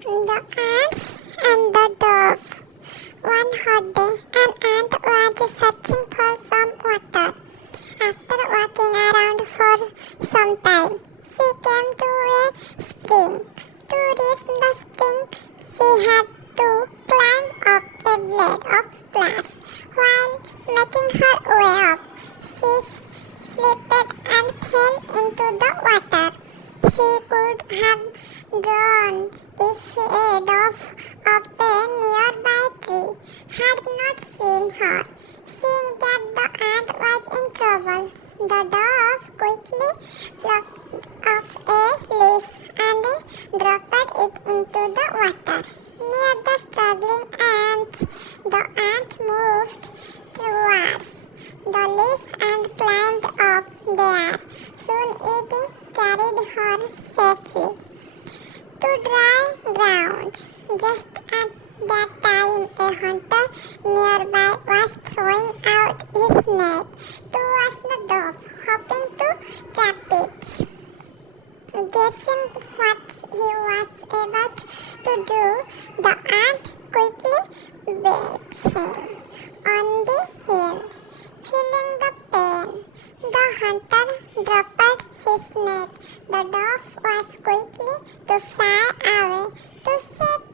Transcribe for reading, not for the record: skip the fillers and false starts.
The ants and the dove. One hot day, an ant was searching for some water. After walking around for some time, she came to a spring. To reach the spring, she had to climb up a blade of grass. While making her way up, she slipped and fell into the water. She could have drowned if a dove of a nearby tree had not seen her. Seeing that the ant was in trouble, the dove quickly plucked off a leaf and dropped it into the water. Near the struggling ant, the ant moved towards the leaf and climbed up there. Soon it carried her safely to dry ground. Just at that time, a hunter nearby was throwing out his net towards the dove, hoping to trap it. Guessing what he was about to do, the ant quickly bit him on the heel. Feeling the pain, the hunter dropped his net. The dove was quickly to fly away to save